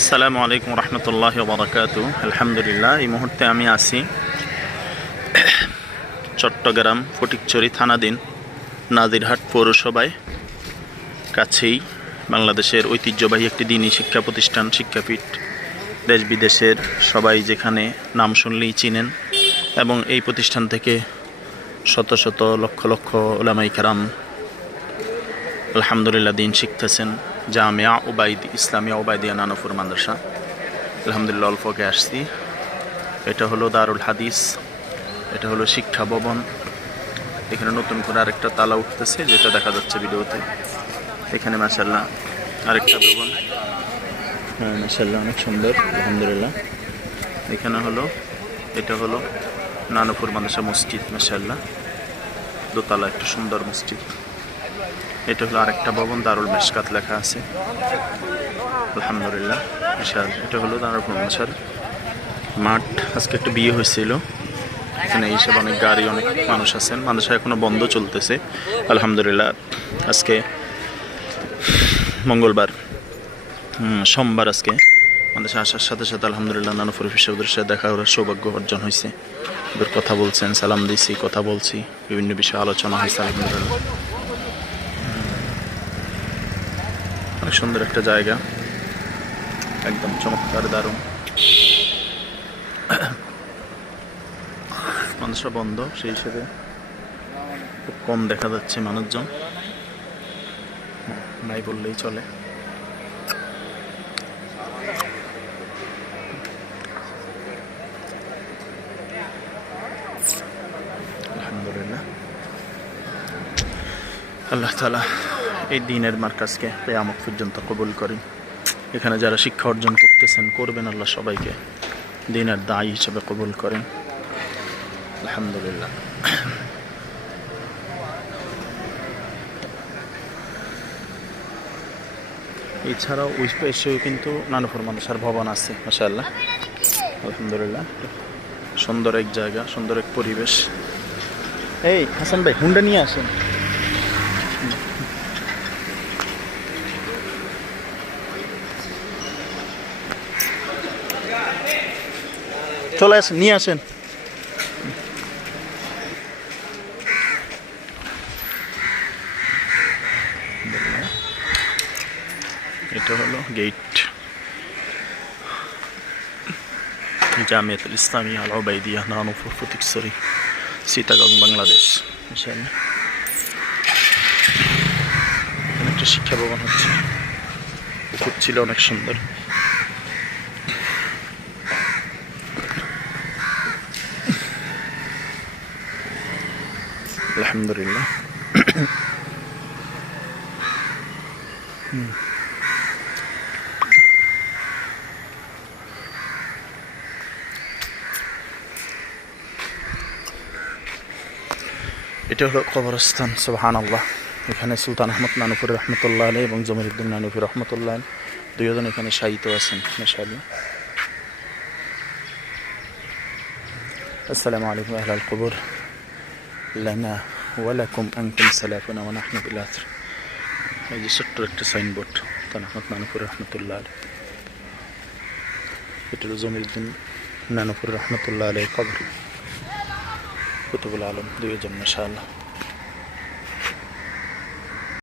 আসসালামু আলাইকুম রহমতুল্লাহ বারাকাত। আলহামদুলিল্লাহ, এই মুহূর্তে আমি আছি চট্টগ্রাম ফটিকচুরি থানাধীন নাজিরহাট পৌরসভায়। কাছেই বাংলাদেশের ঐতিহ্যবাহী একটি দিনী শিক্ষা প্রতিষ্ঠান, শিক্ষাপীঠ, দেশ বিদেশের সবাই যেখানে নাম শুনলেই চিনেন এবং এই প্রতিষ্ঠান থেকে শত শত লক্ষ লক্ষ ওলামাই কারাম আলহামদুলিল্লাহ দিন শিখতেছেন। জামিয়া ওবায়দ ইসলামিয়া ওবায়দিয়া নানফুর মাদ্রাসা। আলহামদুলিল্লাহ অল্পকে আসছি। এটা হলো দারুল হাদিস, এটা হলো শিক্ষা ভবন। এখানে নতুন করে আরেকটা তালা উঠতেছে, যেটা দেখা যাচ্ছে ভিডিওতে। এখানে মাসাল্লাহ আরেকটা ভবন। হ্যাঁ মাসাল্লাহ অনেক সুন্দর, আলহামদুলিল্লাহ। এখানে হলো, এটা হলো নানপুর মাদ্রাসা মসজিদ মাসাল্লাহ দোতলা, একটা সুন্দর মসজিদ। এটা হলো আরেকটা ভবন, দারুল মেশকাত লেখা আছে। আলহামদুলিল্লাহ বিশাল এটা হলো দারুল মাসার মাঠ, আজকে একটা বিয়ে হয়েছিল। এখানে এইসব অনেক গাড়ি, অনেক মানুষ আছেন। মানুষের এখনও বন্ধ চলতেছে। আলহামদুলিল্লাহ, আজকে মঙ্গলবার সোমবার আজকে আমাদের আসার সাথে সাথে আলহামদুলিল্লাহ নানু ফরিফি সাহেবের সাথে দেখা করার সৌভাগ্য অর্জন হয়েছে। এবার কথা বলছেন, সালাম দিছি কথা বলছি, বিভিন্ন বিষয়ে আলোচনা হয়েছে, আলহামদুলিল্লাহ। অনেক সুন্দর একটা জায়গা। একদম চমৎকার, দারুণ। মানুষরা বন্ধ, সেই হিসেবে খুব কম দেখা যাচ্ছে মানুষজন। নাই বললেই চলে। আলহামদুলিল্লাহ। আল্লাহ তালা এই দিনের মার্কাজকে কেয়ামত পর্যন্ত কবুল করি। এখানে যারা শিক্ষা অর্জন করতেছেন, করবেন আল্লাহ সবাইকে দিনের দায়ী হিসেবে কবুল করেন। আলহামদুলিল্লাহ। এছাড়াও ওই পাশেও কিন্তু নানুপুর মানুষের ভবন আছে মাসাল্লাহ আলহামদুলিল্লাহ। সুন্দর এক জায়গা, সুন্দর এক পরিবেশ। এই, হাসান ভাই, হুন্ডা নিয়ে আসেন। চলে আসেন, নিয়ে আসেন। এটা হলো গেট জামিয়াতুল ইসলামী আল ওবাইদিয়া নানুপুর প্রতীকসরি সীতাগং, বাংলাদেশ। এখানে একটা শিক্ষা ভবন হচ্ছে। পুকুর ছিল, অনেক সুন্দর। আলহামদুলিল্লাহ হুম। এটা হলো কবরস্থান সুবাহান আল্লাহ এখানে সুলতান আহমদ নানুপুর রহমতুল্লাহ আলী এবং জমিরুদ্দিন নানুপুর রহমতুল্লাহ আলী দুজন এখানে শায়িত আছেন মাশাআল্লাহ السلام عليكم أهل القبور لنا ولكم أنتم سلافنا ونحن بالآخر এই যে ছোট্ট একটা সাইনবোর্ড তান আহমদ নানুপুর রহমতুল্লাহ আলী এটা হলো জমিরুদ্দিন নানুপুর রহমতুল্লাহ আলী কবর কুতুবুল আলম দুইজন মাশাআল্লাহ